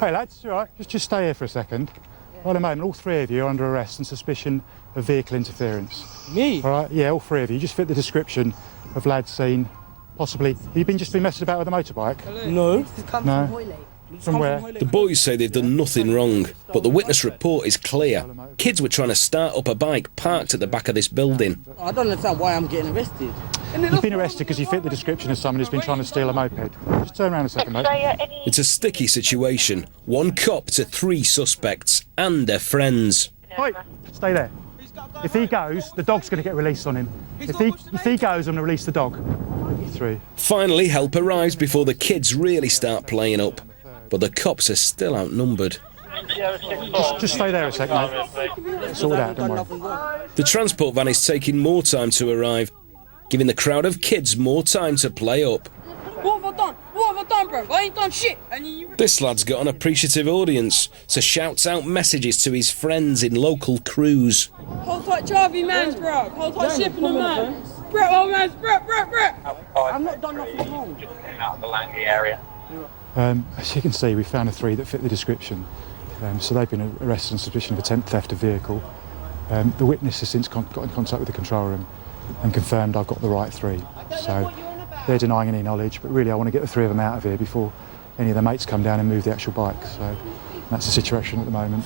Hey lads, you all right? Just stay here for a second. At the moment, all three of you are under arrest on suspicion of vehicle interference. Me? All right, yeah, all three of you. You just fit the description of lads seen, possibly. Have you just been messing about with a motorbike? No. No. From where? The boys say they've done nothing wrong, but the witness report is clear. Kids were trying to start up a bike parked at the back of this building. I don't understand why I'm getting arrested. You've been arrested because you fit the description of someone who's been trying to steal a moped. Just turn around a second, mate. It's a sticky situation. One cop to three suspects and their friends. Wait, stay there. If he goes, the dog's going to get released on him. If he goes, I'm going to release the dog. Three. Finally, help arrives before the kids really start playing up. But the cops are still outnumbered. Just stay there a sec, mate. Sort it out, don't worry. The transport van is taking more time to arrive, giving the crowd of kids more time to play up. What have I done? What have I done, bro? I ain't done shit. This lad's got an appreciative audience, so shouts out messages to his friends in local crews. Hold tight, Charlie, man's bro. Hold tight, shipping the man. Brett, oh man's Brett. I've not done nothing wrong. Out of the Langley area. As you can see, we found the three that fit the description. So they've been arrested on suspicion of attempt theft of vehicle. The witness has since got in contact with the control room and confirmed I've got the right three. So they're denying any knowledge, but really I want to get the three of them out of here before any of their mates come down and move the actual bike. So that's the situation at the moment.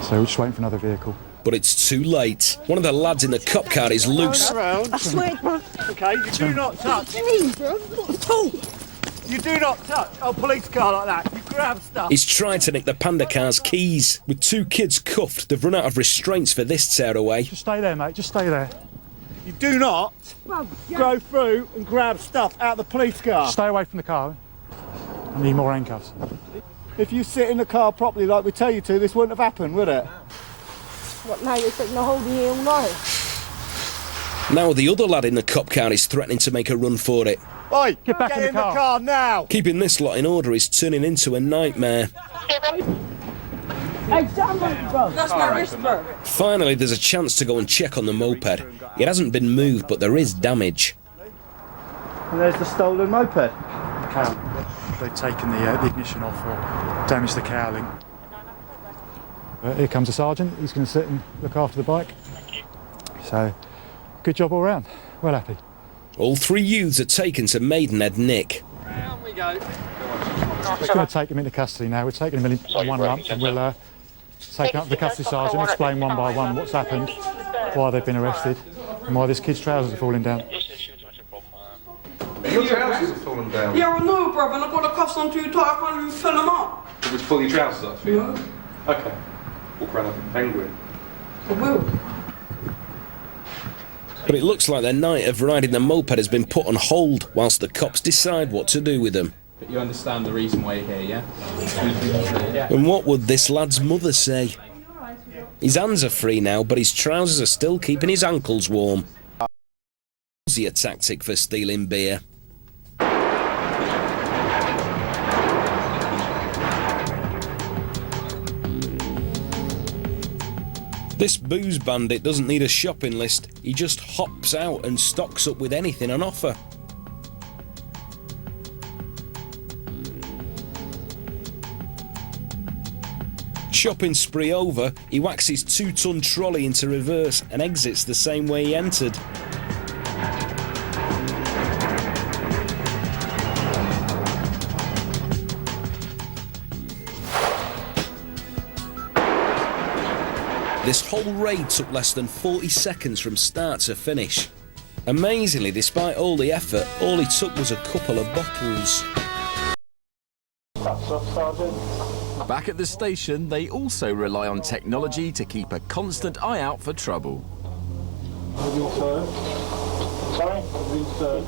So we're just waiting for another vehicle. But it's too late. One of the lads in the cop car is loose. I swear, bro. Okay, you do not touch. What do you mean, bro? What a tool. You do not touch a police car like that. You grab stuff. He's trying to nick the Panda car's keys. With two kids cuffed, they've run out of restraints for this tearaway. Just stay there, mate. Just stay there. You do not go through and grab stuff out of the police car. Stay away from the car. I need more handcuffs. If you sit in the car properly like we tell you to, this wouldn't have happened, would it? What, now you're expecting to hold me here all night? Now the other lad in the cop car is threatening to make a run for it. Oi, Get back in the car now. Keeping this lot in order is turning into a nightmare. Hey, damn right, bro. That's my wrist, bro. Finally, there's a chance to go and check on the moped. It hasn't been moved, but there is damage. And there's the stolen moped. They've taken the ignition off or damaged the cowling. Here comes a sergeant. He's going to sit and look after the bike. So, good job all round. Well happy. All three youths are taken to Maidenhead Nick. Down we go. We're just going to take him into custody now. We're taking him in one lump and we'll take him up to the custody sergeant and explain one by one what's happened, why they've been arrested and why this kid's trousers are falling down. Your trousers are falling down. Yeah, I know, bro, and I've got the cuffs on too tight, I can't even fill them up. Would you pull your trousers up for you? Yeah. Okay. Walk around like a penguin. I will. But it looks like their night of riding the moped has been put on hold whilst the cops decide what to do with them. But you understand the reason why you're here, yeah? And what would this lad's mother say? His hands are free now, but his trousers are still keeping his ankles warm. Was he a tactic for stealing beer? This booze bandit doesn't need a shopping list. He just hops out and stocks up with anything on offer. Shopping spree over, he whacks his 2-ton trolley into reverse and exits the same way he entered. This whole raid took less than 40 seconds from start to finish. Amazingly, despite all the effort, all he took was a couple of bottles. Back at the station, they also rely on technology to keep a constant eye out for trouble. Sorry?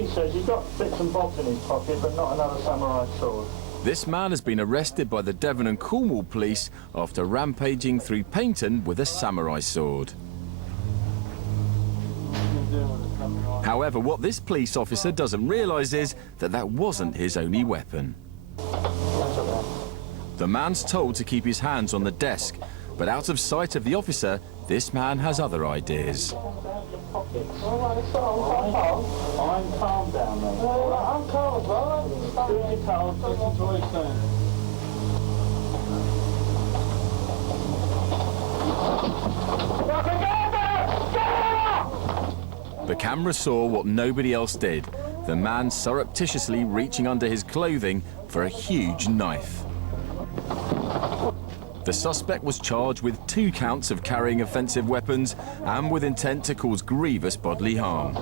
He says he's got bits and bobs in his pocket, but not another samurai sword. This man has been arrested by the Devon and Cornwall police after rampaging through Paignton with a samurai sword. However, what this police officer doesn't realise is that that wasn't his only weapon. The man's told to keep his hands on the desk, but out of sight of the officer, this man has other ideas. I'm calm down, mate. cars, right? Doing your cars, listen to what he's saying. The camera saw what nobody else did. The man surreptitiously reaching under his clothing for a huge knife. The suspect was charged with 2 counts of carrying offensive weapons and with intent to cause grievous bodily harm.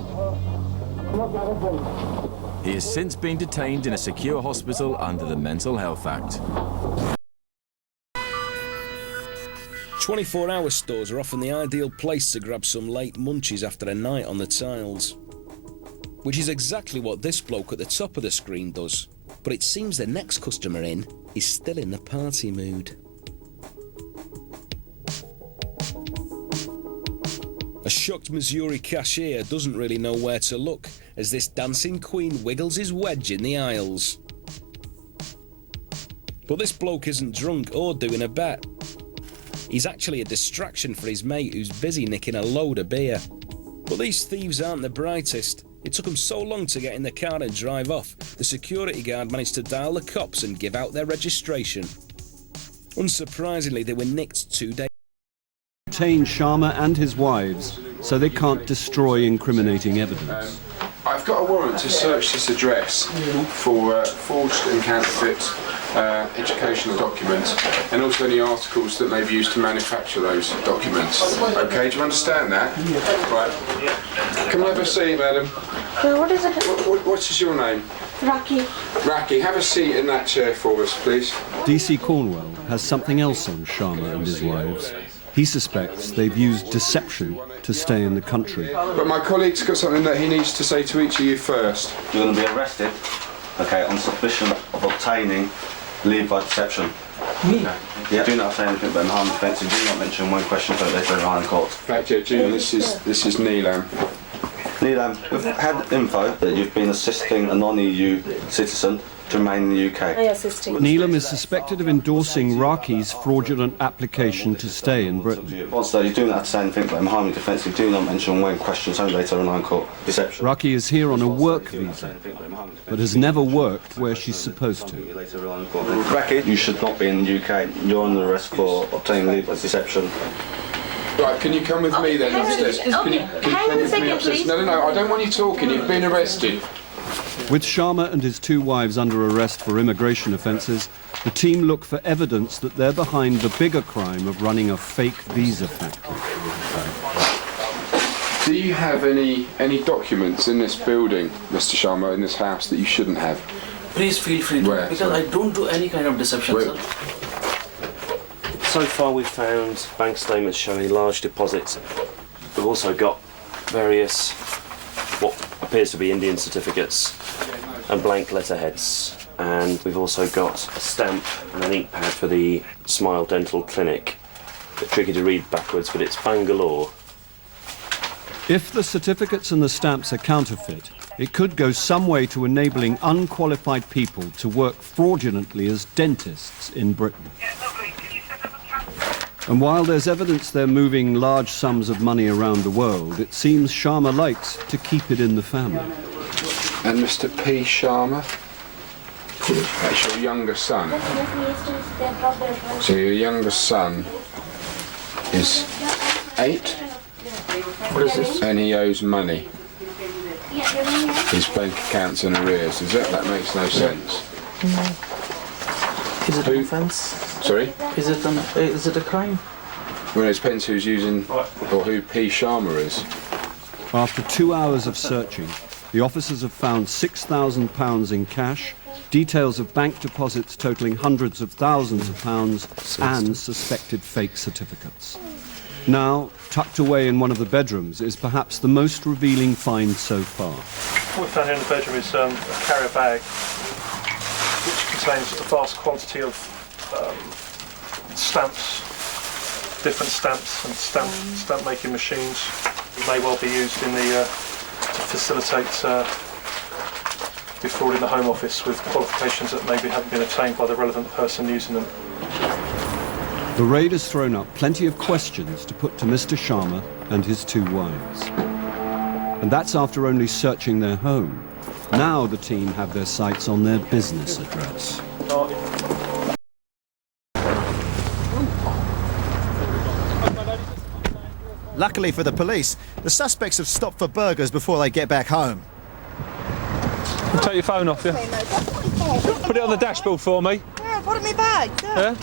He has since been detained in a secure hospital under the Mental Health Act. 24-hour stores are often the ideal place to grab some late munchies after a night on the tiles. Which is exactly what this bloke at the top of the screen does. But it seems the next customer in is still in the party mood. A shocked Missouri cashier doesn't really know where to look as this dancing queen wiggles his wedge in the aisles. But this bloke isn't drunk or doing a bet. He's actually a distraction for his mate who's busy nicking a load of beer. But these thieves aren't the brightest. It took them so long to get in the car and drive off, the security guard managed to dial the cops and give out their registration. Unsurprisingly, they were nicked 2 days. Detain Sharma and his wives so they can't destroy incriminating evidence. I've got a warrant to search this address for forged and counterfeit educational documents and also any articles that may be used to manufacture those documents. Okay, do you understand that? Right. Come and have a seat, madam. What is it? What is your name? Rocky. Raki, have a seat in that chair for us, please. DC Cornwell has something else on Sharma and his wives. He suspects they've used deception to stay in the country. But my colleague's got something that he needs to say to each of you first. You're going to be arrested, okay, on suspicion of obtaining leave by deception. Me? Yeah. Do not say anything about harm offensive. Do not mention when questioned about this in Iron Court. Right, yeah, June, this is Neelam. Neelam, we've had info that you've been assisting a non-EU citizen to remain in the UK. Neelam is suspected of endorsing Raki's fraudulent application to stay in Britain. Also, you do not have to say anything about harming defensive. Do not mention when questions only later in Iron Court. Deception. Raki is here on a work visa, but has never worked where she's supposed to. Raki, you should not be in the UK. You're under arrest for obtaining leave by deception. Right, can you come with me then upstairs? Can you come with me upstairs? No, I don't want you talking. You've been arrested. With Sharma and his 2 wives under arrest for immigration offences, the team look for evidence that they're behind the bigger crime of running a fake visa factory. Do you have any documents in this building, Mr. Sharma, in this house that you shouldn't have? Please feel free to, because I don't do any kind of deception, sir. So far we've found bank statements showing large deposits. We've also got various what appears to be Indian certificates and blank letterheads, and we've also got a stamp and an ink pad for the Smile Dental Clinic. A bit tricky to read backwards, but it's Bangalore. If the certificates and the stamps are counterfeit, it could go some way to enabling unqualified people to work fraudulently as dentists in Britain. And while there's evidence they're moving large sums of money around the world, it seems Sharma likes to keep it in the family. And Mr. P. Sharma? That's your younger son. So your younger son is 8? What is this? And he owes money. His bank account's in arrears. That makes no sense. Is it an offence? Sorry? Is it a crime? Well, it depends who's using, or who P. Sharma is. After 2 hours of searching, the officers have found £6,000 in cash, details of bank deposits totaling hundreds of thousands of pounds, and suspected fake certificates. Now, tucked away in one of the bedrooms is perhaps the most revealing find so far. What we found in the bedroom is a carrier bag which contains a vast quantity of stamps, different stamps and stamp making machines. May well be used in the to facilitate defrauding the Home Office with qualifications that maybe haven't been obtained by the relevant person using them. The raid has thrown up plenty of questions to put to Mr. Sharma and his 2 wives. And that's after only searching their home. Now the team have their sights on their business address. Luckily for the police, the suspects have stopped for burgers before they get back home. Take your phone off you. Put it on the dashboard for me. Yeah, put it in my bag. Yeah?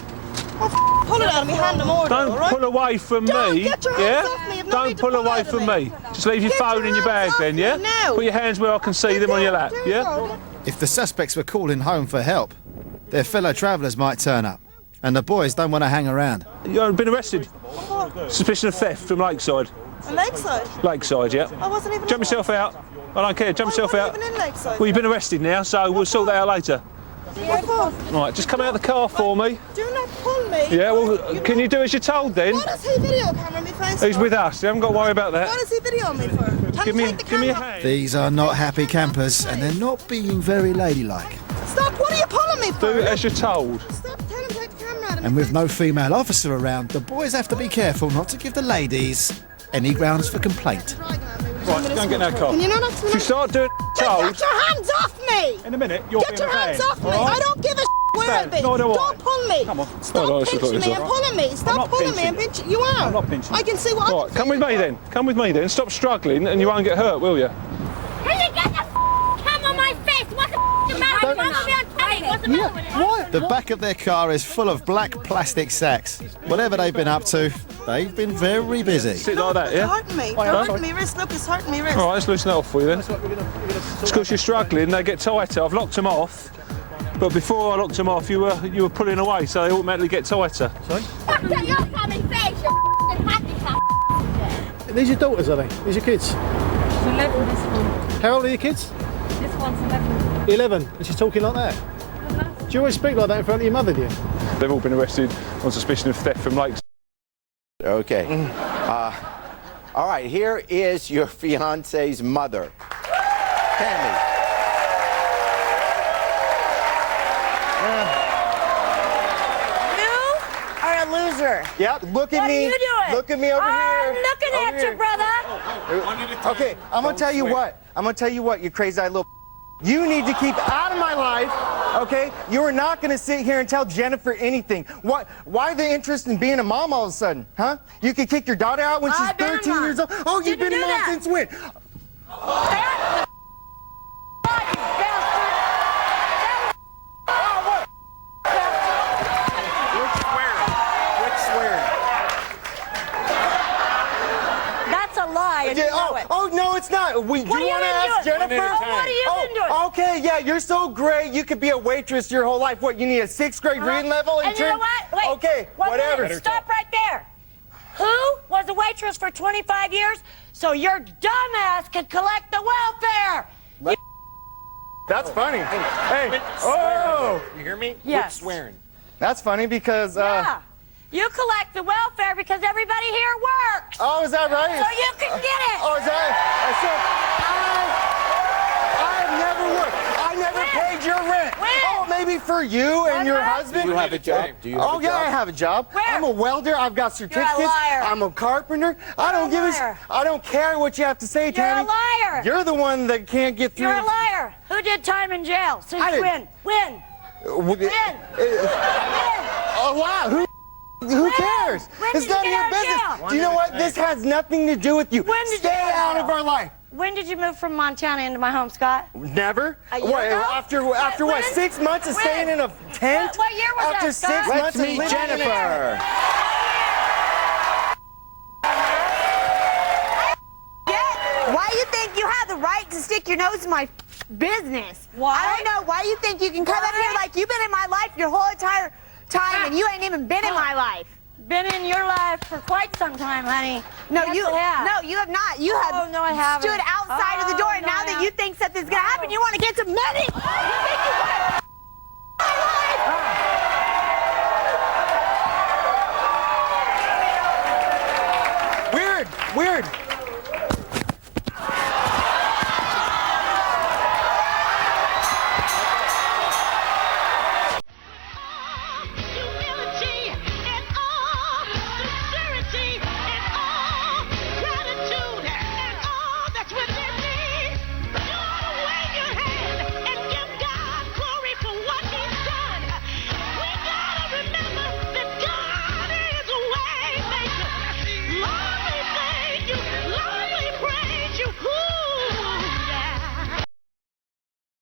Pull it out of my hand and order, Don't all right? pull away from Don't me. get your Yeah? hands off me. You've no Don't need to pull pull away out of from me. me. Just leave your Get phone your in your bag hands off then, me yeah? now. Put your hands where I can see them on your lap, yeah? If the suspects were calling home for help, their fellow travellers might turn up. And the boys don't want to hang around. You've been arrested. Suspicion of theft from Lakeside. Lakeside? Lakeside, yeah. I wasn't even Jump yourself out. I don't care, jump yourself out. even in Lakeside. Well, you've been arrested now, so we'll sort that out later. Right, just come out of the car for me. Do not pull me. Yeah, well, can you do as you're told then? What does he video camera me face He's for? with us, you haven't got to worry about that. What does he video me for? Give me a hand. These are not happy campers, and they're not being very ladylike. Stop, what are you pulling me for? Do as you're told. Stop, tell him to take the camera out of me. And with no female officer around, the boys have to be careful not to give the ladies any grounds for complaint. Right, go and get in that car. Can you not ask me? If you start doing told... Get your hands off me! In a minute, you'll Get your hands off me! I don't give a where I've been. No, Don't pull me. Come on. Stop No, pinching me and pulling me. Stop pulling me and pinching. You are. I'm not pinching. I can see what Right, come with me then. Come with me then. Stop struggling and you won't get hurt, will you? Can you get the cam on my face? What's the matter? You want me on telly? What's the matter with it? What? The back of their car is full of black plastic sacks. Whatever they've been up to, they've been very busy. Sit like that, yeah? It's hurting me. It's hurting me wrist. Look, it's hurting me wrist. All right, let's loosen that off for you then. It's because you're struggling, they get tighter. I've locked them off, but before I locked them off, you were pulling away, so they automatically get tighter. Sorry? Fuck your fucking face, you handicap. These your daughters, are they? These your kids? She's 11, this one. How old are your kids? This one's 11. 11, and she's talking like that? Do you always speak like that in front of your mother, do you? They've all been arrested on suspicion of theft from Lakes. Okay. All right, here is your fiance's mother. Tammy. You are a loser. Yep, look at What me. are you doing? Look at me over here. I'm looking Over at here. you, brother. Okay, I'm gonna tell you what. I'm gonna tell you what, you crazy-eyed little. You need to keep out of my life, okay? You are not gonna sit here and tell Jennifer anything. Why the interest in being a mom all of a sudden, huh? You could kick your daughter out when she's I've been a 13 years old. Oh, you've been a mom since when? That's a lie, and you know it. Oh, no, it's not. Do you want What have you to been ask doing? Jennifer? Oh, what have you been doing? Okay, yeah, you're so great. You could be a waitress your whole life. What, you need a 6th grade reading level? And you know what? Wait. Okay, One whatever. minute. Stop right there. Who was a waitress for 25 years so your dumbass could collect the welfare? That's funny. Hey, oh! You hear me? Yes. Quit swearing. That's funny because, Yeah. You collect the welfare because everybody here works. Oh, is that right? So you can get it. Oh, is that? I never worked. I never paid your rent. When? Oh, maybe for you and your husband? Do you have a job? Oh, yeah, I have a job. Where? I'm a welder. I've got certificates. liar. I'm a carpenter. I don't give liar. I don't care what you have to say, You're Tammy. a liar. You're the one that can't get through. You're a liar. Who did time in jail? Since I didn't. when? When? When? Oh, wow. Who cares? When It's did you none of get your out of business. jail? Do you know what? This has nothing to do with you. When did you Stay get out out? of our life. When did you move from Montana into my home, Scott? Never. A year What? ago? After what? When? 6 months of When? staying in a tent? What year was After that, 6 Scott? months Let's of meet living in Jennifer. Why you think you have the right to stick your nose in my business? Why? I don't know. Why you think you can come up here like you've been in my life your whole entire time and you ain't even been in my life? Been in your life for quite some time, honey. No, Yes, you I have. no, you have not. You have no, I haven't. stood outside of the door, and no, now I that haven't. you think something's gonna happen, you want to get some money. You think you want Weird.